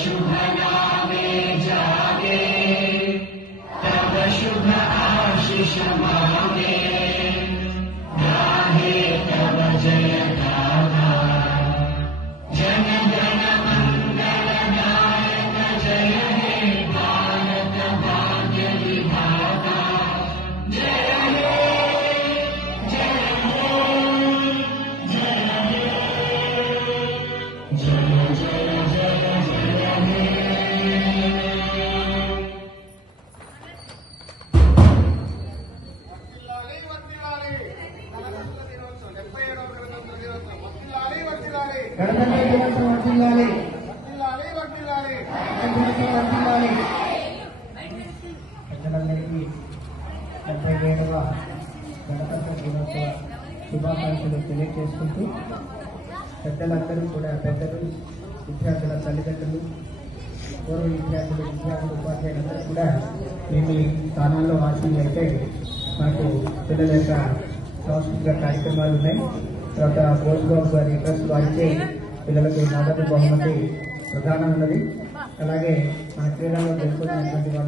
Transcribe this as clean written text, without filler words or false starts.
शुभ नामे जागे तब शुभ आशीष मांगे गाहे तब जय गाथा जन गण मंगल नायक जय हे भारत भाग्य विधाता जय हे जय हे जय हे जय जय గణతంత్ర దినోత్సవం వర్ధిల్లాలి. వర్ధిల్లాలి. ప్రజలందరికీ 77వ గణతంత్ర దినోత్సవ శుభాకాంక్షలు తెలియజేసుకుంటూ పెద్దలందరూ కూడా పెద్దలు, విద్యార్థుల తల్లిదండ్రులు, పూర్వ విద్యార్థులు, ఉపాధ్యాయులందరూ కూడా మేము ఈ స్థానాల్లో వాసింది అయితే మనకు పిల్లల యొక్క సాంస్కృతిక కార్యక్రమాలు ఉన్నాయి. తర్వాత బోస్బాబు గారి ట్రస్ట్ వారిచే పిల్లలకు నగదు బహుమతి ప్రధానం ఉన్నది. అలాగే మన క్రీడల్లో గెలుపొందినటువంటి వాళ్ళు